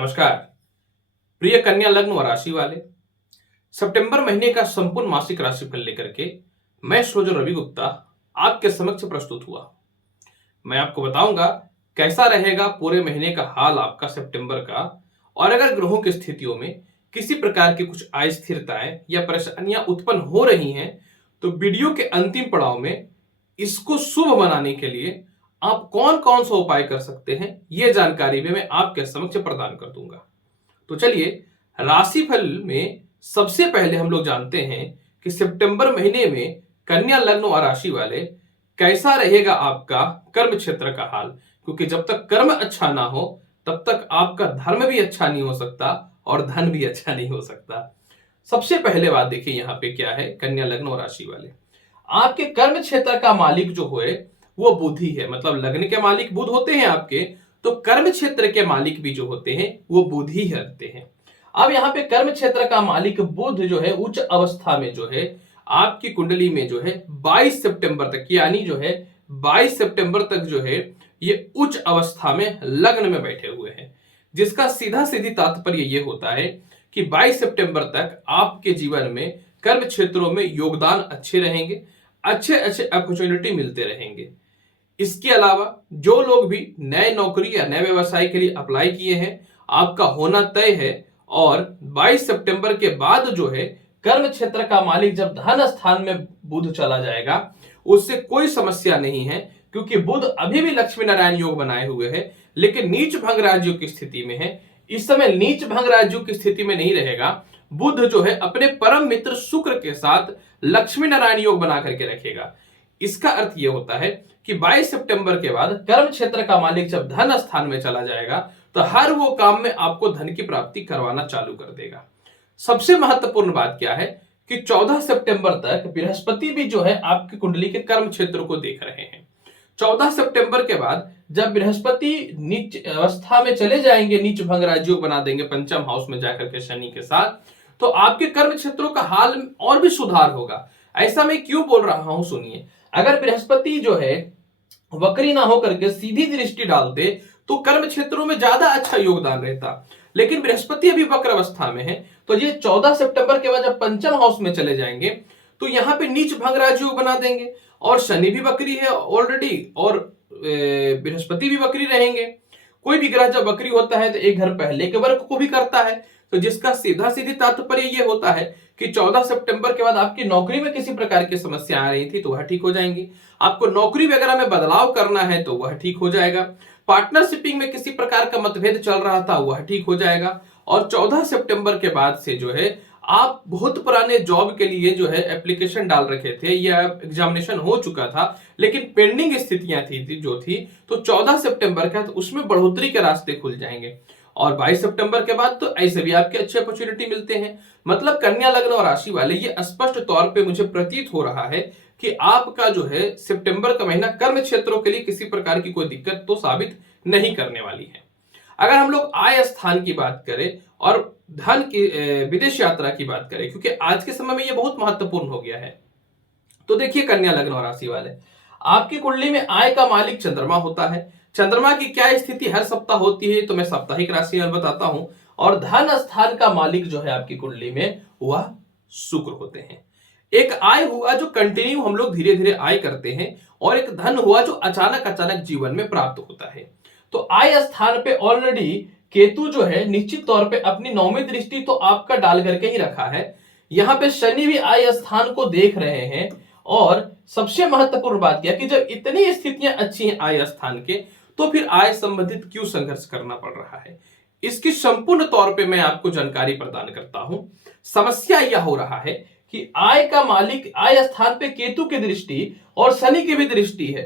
नमस्कार प्रिय कन्या लग्न व राशि वाले, सितंबर महीने का संपूर्ण मासिक राशिफल लेकर के मैं श्रोजो रवि गुप्ता आपके समक्ष प्रस्तुत हुआ। मैं आपको बताऊंगा कैसा रहेगा पूरे महीने का हाल आपका सितंबर का, और अगर ग्रहों की स्थितियों में किसी प्रकार की कुछ अस्थिरताएं या परेशानियां उत्पन्न हो रही हैं तो वीडियो के अंतिम पड़ाव में इसको शुभ बनाने के लिए आप कौन कौन सा उपाय कर सकते हैं, यह जानकारी भी मैं आपके समक्ष प्रदान कर दूंगा। तो चलिए राशिफल में सबसे पहले हम लोग जानते हैं कि सितंबर महीने में कन्या लग्न और राशि वाले कैसा रहेगा आपका कर्म क्षेत्र का हाल, क्योंकि जब तक कर्म अच्छा ना हो तब तक आपका धर्म भी अच्छा नहीं हो सकता और धन भी अच्छा नहीं हो सकता। सबसे पहले बात देखिए यहाँ पे क्या है, कन्या लग्न और राशि वाले आपके कर्म क्षेत्र का मालिक जो है वो बुध ही है। मतलब लग्न के मालिक बुध होते हैं आपके, तो कर्म क्षेत्र के मालिक भी जो होते हैं वो बुध ही रहते हैं। अब यहाँ पे कर्म क्षेत्र का मालिक बुध जो है उच्च अवस्था में जो है आपकी कुंडली में जो है 22 सितंबर तक, यानी जो है 22 सितंबर तक जो है ये उच्च अवस्था में लग्न में बैठे हुए हैं, जिसका सीधा सीधी तात्पर्य ये होता है कि 22 सितंबर तक आपके जीवन में कर्म क्षेत्रों में योगदान अच्छे रहेंगे, अच्छे अच्छे अपॉर्चुनिटी मिलते रहेंगे। इसके अलावा जो लोग भी नए नौकरी या नए व्यवसाय के लिए अप्लाई किए हैं आपका होना तय है। और 22 सितंबर के बाद जो है कर्म क्षेत्र का मालिक जब धन स्थान में बुध चला जाएगा उससे कोई समस्या नहीं है, क्योंकि बुध अभी भी लक्ष्मी नारायण योग बनाए हुए है, लेकिन नीच भंग राजयोग की स्थिति में है। इस समय नीच भंग राजयोग की स्थिति में नहीं रहेगा। बुध जो है अपने परम मित्र शुक्र के साथ लक्ष्मी नारायण योग बना करके रखेगा। इसका अर्थ यह होता है कि 22 सितंबर के बाद कर्म क्षेत्र का मालिक जब धन स्थान में चला जाएगा तो हर वो काम में आपको धन की प्राप्ति करवाना चालू कर देगा। सबसे महत्वपूर्ण बात क्या है कि 14 सितंबर तक बृहस्पति भी जो है आपकी कुंडली के कर्म क्षेत्र को देख रहे हैं। 14 सितंबर के बाद जब बृहस्पति नीच अवस्था में चले जाएंगे, नीच भंग राजयोग बना देंगे पंचम हाउस में जाकर के शनि के साथ, तो आपके कर्म क्षेत्रों का हाल और भी सुधार होगा। ऐसा मैं क्यों बोल रहा हूं सुनिए। अगर बृहस्पति जो है वक्री ना होकर के सीधी दृष्टि डालते तो कर्म क्षेत्रों में ज्यादा अच्छा योगदान रहता, लेकिन बृहस्पति अभी वक्र अवस्था में है। तो ये 14 सितंबर के बाद जब पंचम हाउस में चले जाएंगे तो यहां पे नीच भंग राजयोग बना देंगे, और शनि भी वक्री है ऑलरेडी, और बृहस्पति भी वक्री रहेंगे। कोई भी ग्रह जब वक्री होता है तो एक घर पहले के वर्ग को भी करता है, तो जिसका सीधा सीधी तात्पर्य यह होता है कि 14 सितंबर के बाद आपकी नौकरी में किसी प्रकार की समस्या आ रही थी तो वह ठीक हो जाएंगी। आपको नौकरी वगैरह में बदलाव करना है तो वह ठीक हो जाएगा। पार्टनरशिपिंग में किसी प्रकार का मतभेद चल रहा था वह ठीक हो जाएगा। और 14 सितंबर के बाद से जो है आप बहुत पुराने जॉब के लिए जो है एप्लीकेशन डाल रखे थे या एग्जामिनेशन हो चुका था लेकिन पेंडिंग स्थितियां थी जो थी, तो 14 सितंबर का तो उसमें बढ़ोतरी के रास्ते खुल जाएंगे। और 22 सितंबर के बाद तो ऐसे भी आपके अच्छे अपॉर्चुनिटी मिलते हैं। मतलब कन्या लग्न और राशि वाले ये स्पष्ट तौर पे मुझे प्रतीत हो रहा है कि आपका जो है सितंबर का महीना कर्म क्षेत्रों के लिए किसी प्रकार की कोई दिक्कत तो साबित नहीं करने वाली है। अगर हम लोग आय स्थान की बात करें और धन की विदेश यात्रा की बात करें, क्योंकि आज के समय में यह बहुत महत्वपूर्ण हो गया है, तो देखिए कन्या लग्न और राशि वाले आपकी कुंडली में आय का मालिक चंद्रमा होता है। चंद्रमा की क्या स्थिति हर सप्ताह होती है तो मैं साप्ताहिक राशिफल बताता हूं। और धन स्थान का मालिक जो है आपकी कुंडली में वह शुक्र होते हैं। एक आय हुआ जो कंटिन्यू हम लोग धीरे धीरे आय करते हैं, और एक धन हुआ जो अचानक अचानक जीवन में प्राप्त होता है। तो आय स्थान पे ऑलरेडी केतु जो है निश्चित तौर पे अपनी नौवीं दृष्टि तो आपका डाल करके ही रखा है। यहां पे शनि भी आय स्थान को देख रहे हैं। और सबसे महत्वपूर्ण बात यह कि जब इतनी स्थितियां अच्छी हैं आय स्थान के, तो फिर आय संबंधित क्यों संघर्ष करना पड़ रहा है, इसकी संपूर्ण तौर पे मैं आपको जानकारी प्रदान करता हूं। समस्या यह हो रहा है कि आय का मालिक आय स्थान पे केतु की दृष्टि और शनि की भी दृष्टि है।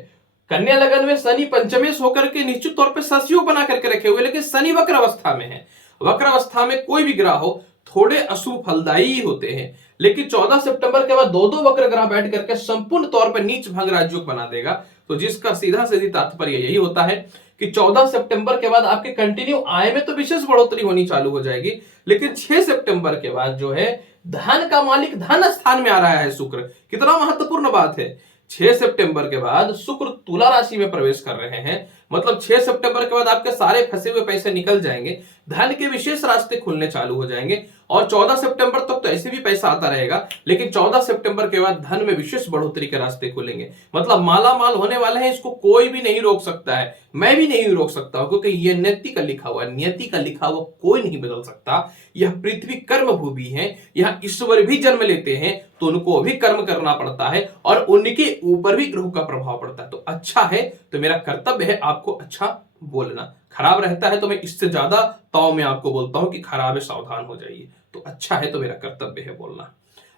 कन्या लगन में शनि पंचमेश होकर के निश्चित तौर पे ससयोग बना करके रखे हुए, लेकिन शनि वक्र अवस्था में है। वक्र अवस्था में कोई भी ग्रह हो थोड़े अशुभ फलदायी होते हैं, लेकिन 14 सितंबर के बाद दो दो वक्र ग्रह बैठ करके संपूर्ण तौर पर नीच भंग राजयोग बना देगा। तो जिसका सीधा सीधी तात्पर्य यही होता है कि 14 सितंबर के बाद आपके कंटिन्यू आय में तो विशेष बढ़ोतरी होनी चालू हो जाएगी, लेकिन 6 सितंबर के बाद जो है धन का मालिक धन स्थान में आ रहा है शुक्र। कितना महत्वपूर्ण बात है, 6 सितंबर के बाद शुक्र तुला राशि में प्रवेश कर रहे हैं। मतलब 6 सितंबर के बाद आपके सारे फंसे हुए पैसे निकल जाएंगे, धन के विशेष रास्ते खुलने चालू हो जाएंगे और 14 सितंबर तक तो ऐसे भी पैसा आता रहेगा, लेकिन 14 सितंबर के बाद धन में विशेष बढ़ोतरी के रास्ते खुलेंगे। मतलब माला माल होने वाले हैं, इसको कोई भी नहीं रोक सकता है, मैं भी नहीं रोक सकता हूं, क्योंकि यह नियति का लिखा हुआ, नियति का लिखा हुआ कोई नहीं बदल सकता। यह पृथ्वी कर्म भूमि है, यहां ईश्वर भी जन्म लेते हैं तो उनको भी कर्म करना पड़ता है और उनके ऊपर भी ग्रह का प्रभाव पड़ता है। तो अच्छा है तो मेरा कर्तव्य है आपको अच्छा बोलना, खराब रहता है तो मैं इससे ज्यादा ताव में आपको बोलता हूं कि खराब है सावधान हो जाइए। तो अच्छा है तो मेरा कर्तव्य है बोलना।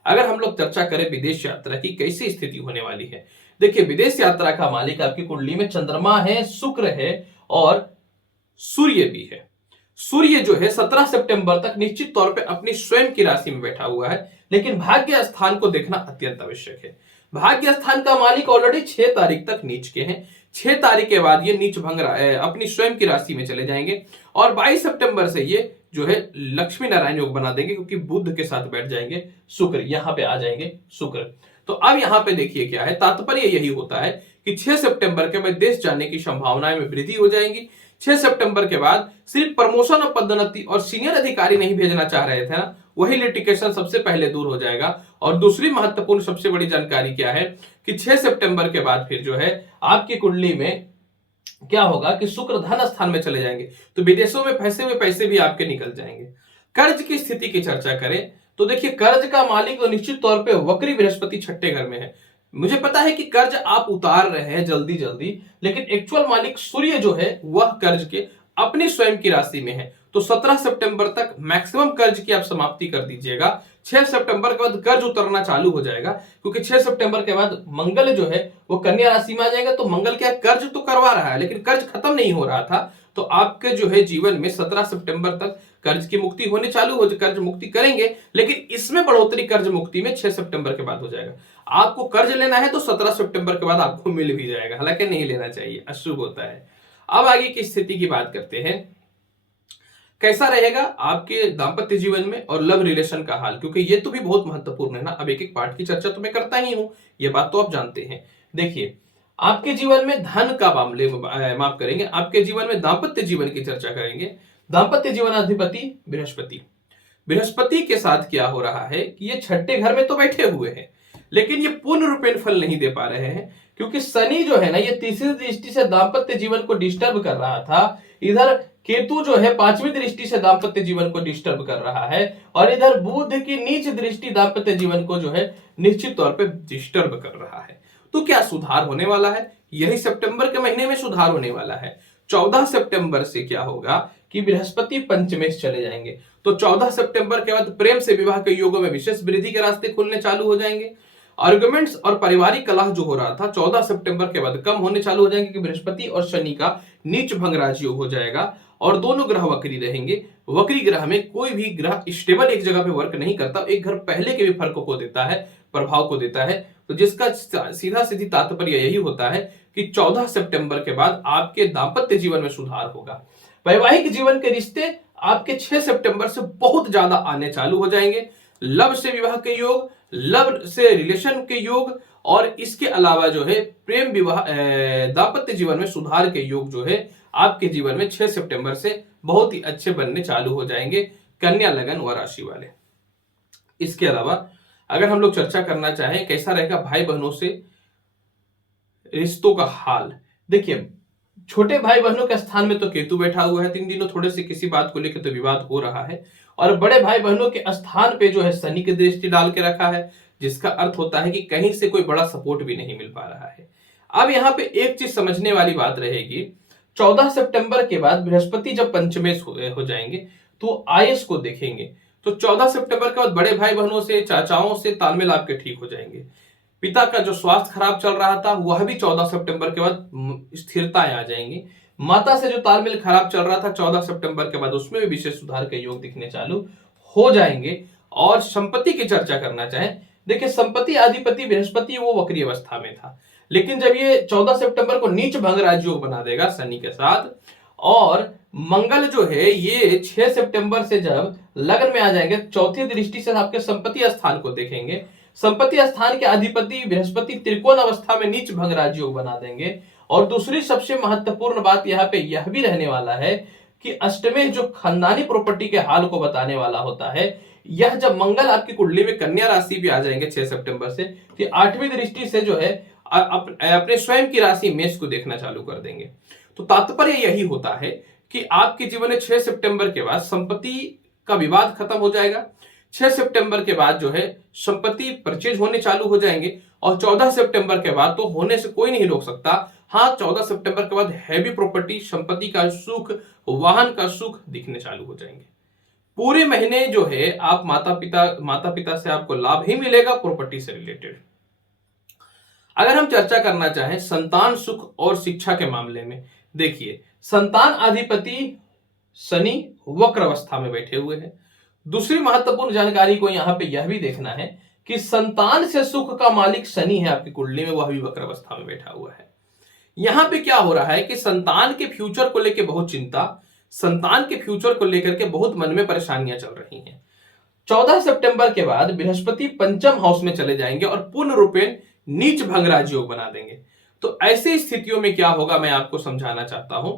अगर हम लोग चर्चा करें विदेश यात्रा की कैसी स्थिति होने वाली है, देखिए विदेश यात्रा का मालिक आपकी कुंडली में चंद्रमा है, शुक्र है और सूर्य भी है। सूर्य जो है 17 सितंबर तक निश्चित तौर पे अपनी स्वयं की राशि में बैठा हुआ है, लेकिन भाग्य स्थान को देखना अत्यंत आवश्यक है। भाग्य स्थान का मालिक ऑलरेडी 6 तारीख तक नीच के हैं। 6 तारीख के बाद ये नीच भंग अपनी स्वयं की राशि में चले जाएंगे और 22 सितंबर से ये जो है लक्ष्मी नारायण योग बना देंगे, क्योंकि बुध के साथ बैठ जाएंगे शुक्र, यहां पे आ जाएंगे शुक्र। तो अब यहां पे देखिए क्या है, तात्पर्य यही होता है कि 6 सितंबर के बाद देश जाने की संभावनाएं में वृद्धि हो जाएंगी। 6 सितंबर के बाद सिर्फ प्रमोशन और पदोन्नति और सीनियर अधिकारी नहीं भेजना चाह रहे थे ना, वही लिटिगेशन सबसे पहले दूर हो जाएगा। और दूसरी महत्वपूर्ण सबसे बड़ी जानकारी क्या है कि 6 सितंबर के बाद फिर जो है आपकी कुंडली में क्या होगा कि शुक्र धन स्थान में चले जाएंगे, तो विदेशों में फंसे हुए पैसे भी आपके निकल जाएंगे। कर्ज की स्थिति की चर्चा करें तो देखिए कर्ज का मालिक तो निश्चित तौर पे वक्री बृहस्पति छठे घर में है। मुझे पता है कि कर्ज आप उतार रहे हैं जल्दी जल्दी, लेकिन एक्चुअल मालिक सूर्य जो है वह कर्ज के अपनी स्वयं की राशि में है। तो 17 सितंबर तक मैक्सिमम कर्ज की आप समाप्ति कर दीजिएगा। 6 सितंबर के बाद कर्ज उतरना चालू हो जाएगा, क्योंकि 6 सितंबर के बाद मंगल जो है वो कन्या राशि में आ जाएगा। तो मंगल क्या कर्ज तो करवा रहा है, लेकिन कर्ज खत्म नहीं हो रहा था। तो आपके जो है जीवन में 17 सितंबर तक कर्ज की मुक्ति होने चालू हो, कर्ज मुक्ति करेंगे, लेकिन इसमें बढ़ोतरी कर्ज मुक्ति में 6 सितंबर के बाद हो जाएगा। आपको कर्ज लेना है तो 17 सितंबर के बाद आपको मिल भी जाएगा, हालांकि नहीं लेना चाहिए, अशुभ होता है। अब आगे की स्थिति की बात करते हैं, कैसा रहेगा आपके दाम्पत्य जीवन में और लव रिलेशन का हाल, क्योंकि ये तो भी बहुत महत्वपूर्ण है ना। अब एक एक पार्ट की चर्चा तो मैं करता ही हूं, ये बात तो आप जानते हैं। देखिए आपके जीवन में धन का मामले माफ करेंगे, आपके जीवन में दाम्पत्य जीवन की चर्चा करेंगे। दाम्पत्य जीवन अधिपति बृहस्पति, बृहस्पति के साथ क्या हो रहा है कि ये छठे घर में तो बैठे हुए हैं, लेकिन ये पूर्ण रूपेण फल नहीं दे पा रहे हैं, क्योंकि शनि जो है ना ये तीसरी दृष्टि से दाम्पत्य जीवन को डिस्टर्ब कर रहा था। इधर केतु जो है 5वीं दृष्टि से दाम्पत्य जीवन को डिस्टर्ब कर रहा है, और इधर बुध की नीच दृष्टि दाम्पत्य जीवन को जो है निश्चित तौर पे डिस्टर्ब कर रहा है। तो क्या सुधार होने वाला है, यही सितंबर के महीने में सुधार होने वाला है। 14 सितंबर से क्या होगा कि बृहस्पति पंचमेश चले जाएंगे, तो 14 सितंबर के बाद प्रेम से विवाह के योगों में विशेष वृद्धि के रास्ते खुलने चालू हो जाएंगे। आर्गुमेंट्स और पारिवारिक कलह जो हो रहा था 14 सितंबर के बाद कम होने चालू हो जाएंगे, कि बृहस्पति और शनि का नीच भंग राजयोग हो जाएगा और दोनों ग्रह वक्री रहेंगे। वक्री ग्रह में कोई भी ग्रह स्टेबल एक जगह पे वर्क नहीं करता, एक घर पहले के भी फर्क को देता है, प्रभाव को देता है। तो जिसका सीधा सीधी तात्पर्य यही होता है कि 14 सितंबर के बाद आपके दाम्पत्य जीवन में सुधार होगा। वैवाहिक जीवन के रिश्ते आपके 6 सितंबर से बहुत ज्यादा आने चालू हो जाएंगे। लव से विवाह के योग, लव से रिलेशन के योग, और इसके अलावा जो है प्रेम विवाह दाम्पत्य जीवन में सुधार के योग जो है आपके जीवन में 6 सितंबर से बहुत ही अच्छे बनने चालू हो जाएंगे कन्या लगन व राशि वाले। इसके अलावा अगर हम लोग चर्चा करना चाहें कैसा रहेगा भाई बहनों से रिश्तों का हाल, देखिए छोटे भाई बहनों के स्थान में तो केतु बैठा हुआ है, 3 दिनों थोड़े से किसी बात को लेकर तो विवाद हो रहा है, और बड़े भाई बहनों के स्थान पे जो है शनि की दृष्टि डाल के रखा है, जिसका अर्थ होता है कि कहीं से कोई बड़ा सपोर्ट भी नहीं मिल पा रहा है। अब यहाँ पे एक चीज समझने वाली बात रहेगी, 14 सितंबर के बाद बृहस्पति जब पंचमेश हो जाएंगे तो आयुष को देखेंगे, तो 14 सितंबर के बाद बड़े भाई बहनों से चाचाओं से तालमेल आपके ठीक हो जाएंगे। पिता का जो स्वास्थ्य खराब चल रहा था वह भी 14 सितंबर के बाद स्थिरताएं आ जाएंगी। माता से जो तालमेल खराब चल रहा था 14 सितंबर के बाद उसमें भी विशेष सुधार के योग दिखने चालू हो जाएंगे। और संपत्ति की चर्चा करना चाहें, देखिए संपत्ति अधिपति बृहस्पति वो वक्री अवस्था में था, लेकिन जब ये 14 सितंबर को नीच भंग राजयोग बना देगा शनि के साथ, और मंगल जो है ये 6 सितंबर से जब लग्न में आ जाएंगे, चौथी दृष्टि से आपके संपत्ति स्थान को देखेंगे। संपत्ति स्थान के अधिपति बृहस्पति त्रिकोण अवस्था में नीच भंग राजयोग बना देंगे, और दूसरी सबसे महत्वपूर्ण बात यहाँ पे यह भी रहने वाला है कि अष्टमेश जो खानदानी प्रॉपर्टी के हाल को बताने वाला होता है, यह जब मंगल आपकी कुंडली में कन्या राशि भी आ जाएंगे 6 सितंबर से, कि 8वीं दृष्टि से जो है अपने स्वयं की राशि मेष को देखना चालू कर देंगे। तो तात्पर्य यही होता है कि आपके जीवन में 6 सितंबर के बाद संपत्ति का विवाद खत्म हो जाएगा। 6 सितंबर के बाद जो है संपत्ति परचेज होने चालू हो जाएंगे और 14 सितंबर के बाद तो होने से कोई नहीं रोक सकता। हाँ, 14 सितंबर के बाद हैवी प्रॉपर्टी, संपत्ति का सुख, वाहन का सुख दिखने चालू हो जाएंगे। पूरे महीने जो है आप माता पिता से आपको लाभ ही मिलेगा प्रॉपर्टी से रिलेटेड। अगर हम चर्चा करना चाहें संतान सुख और शिक्षा के मामले में, देखिए संतान अधिपति शनि वक्र अवस्था में बैठे हुए हैं। दूसरी महत्वपूर्ण जानकारी को यहां पे यह भी देखना है कि संतान से सुख का मालिक शनि है आपकी कुंडली में, वह भी वक्र अवस्था में बैठा हुआ है। यहां पे क्या हो रहा है कि संतान के फ्यूचर को लेकर बहुत चिंता, संतान के फ्यूचर को लेकर के बहुत मन में परेशानियां चल रही हैं। 14 सितंबर के बाद बृहस्पति पंचम हाउस में चले जाएंगे और पूर्ण रूपेण नीच भंग राजयोग बना देंगे। तो ऐसे स्थितियों में क्या होगा मैं आपको समझाना चाहता हूं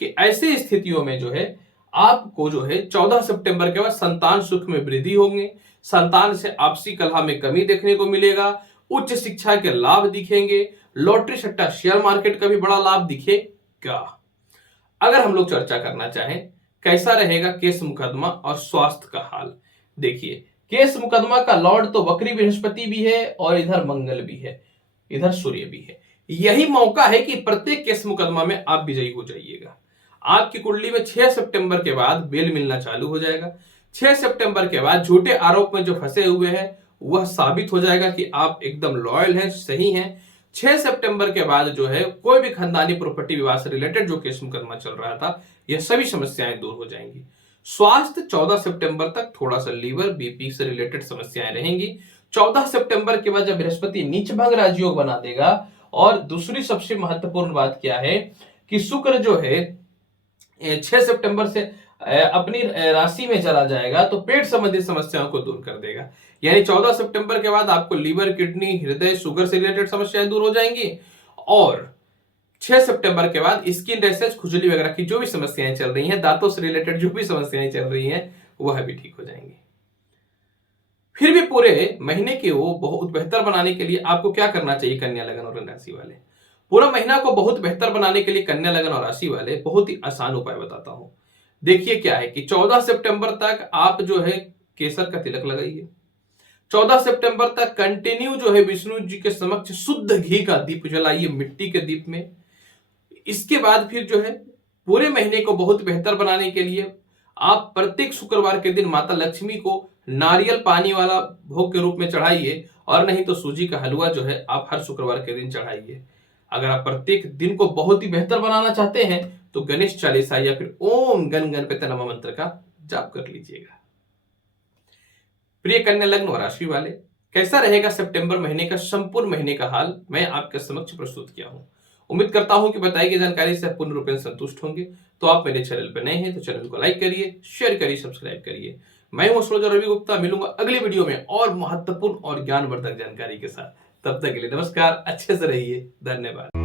कि ऐसे स्थितियों में जो है आपको जो है 14 सितंबर के बाद संतान सुख में वृद्धि होंगे, संतान से आपसी कलह में कमी देखने को मिलेगा, उच्च शिक्षा के लाभ दिखेंगे, लॉटरी सट्टा शेयर मार्केट का भी बड़ा लाभ दिखेगा। अगर हम लोग चर्चा करना चाहें कैसा रहेगा केस मुकदमा और स्वास्थ्य का हाल, देखिए केस मुकदमा का लॉर्ड तो वक्री बृहस्पति भी है और इधर मंगल भी है, इधर सूर्य भी है। यही मौका है कि प्रत्येक केस मुकदमा में आप विजयी हो जाइएगा। आपकी कुंडली में 6 सितंबर के बाद बेल मिलना चालू हो जाएगा। 6 सितंबर के बाद झूठे आरोप में जो फंसे हुए हैं वह साबित हो जाएगा कि आप एकदम लॉयल हैं, सही हैं। 6 सितंबर के बाद जो है कोई भी खानदानी प्रॉपर्टी विवाद से रिलेटेड जो केस मुकदमा चल रहा था, यह सभी समस्याएं दूर हो जाएंगी। स्वास्थ्य 14 सितंबर तक थोड़ा सा लीवर बीपी से रिलेटेड समस्याएं रहेंगी। 14 सितंबर के बाद जब बृहस्पति नीच भंग राजयोग बना देगा, और दूसरी सबसे महत्वपूर्ण बात क्या है कि शुक्र जो है 6 सितंबर से अपनी राशि में चला जाएगा तो पेट संबंधित समस्याओं को दूर कर देगा। यानी 14 सितंबर के बाद आपको लीवर, किडनी, हृदय, शुगर से रिलेटेड समस्याएं दूर हो जाएंगी और 6 सितंबर के बाद स्किन रैशेज, खुजली वगैरह की जो भी समस्याएं चल रही हैं, दांतों से रिलेटेड जो भी समस्याएं चल रही हैं, वह भी ठीक हो जाएंगी। फिर भी पूरे महीने के वो बहुत बेहतर बनाने के लिए आपको क्या करना चाहिए कन्या लगन और राशि वाले? पूरा महीना को बहुत बेहतर बनाने के लिए कन्या लगन और राशि वाले बहुत ही आसान उपाय बताता हूं। देखिए क्या है कि 14 सितंबर तक आप जो है केसर का तिलक लगाइए। 14 सितंबर तक कंटिन्यू जो है विष्णु जी के समक्ष शुद्ध घी का दीप जलाइए, मिट्टी के दीप में। इसके बाद फिर जो है पूरे महीने को बहुत बेहतर बनाने के लिए आप प्रत्येक शुक्रवार के दिन माता लक्ष्मी को नारियल पानी वाला भोग के रूप में चढ़ाइए, और नहीं तो सूजी का हलवा जो है आप हर शुक्रवार के दिन चढ़ाइए। अगर आप प्रत्येक दिन को बहुत ही बेहतर बनाना चाहते हैं तो गणेश चालीसा या फिर ओम गण गणपति नमः मंत्र का जाप कर लीजिएगा। प्रिय कन्या लग्न और राशि वाले, कैसा रहेगा सितंबर महीने का संपूर्ण महीने का हाल मैं आपके समक्ष प्रस्तुत किया हूं। उम्मीद करता हूं कि बताई गई जानकारी से पूर्ण रूप से संतुष्ट होंगे। तो आप मेरे चैनल पर नए हैं तो चैनल को लाइक करिए, शेयर करिए, सब्सक्राइब करिए। मैं हूं एस्ट्रोलॉजर रवि गुप्ता, मिलूंगा अगली वीडियो में और महत्वपूर्ण और ज्ञानवर्धक जानकारी के साथ। तब तक के लिए नमस्कार, अच्छे से रहिए, धन्यवाद।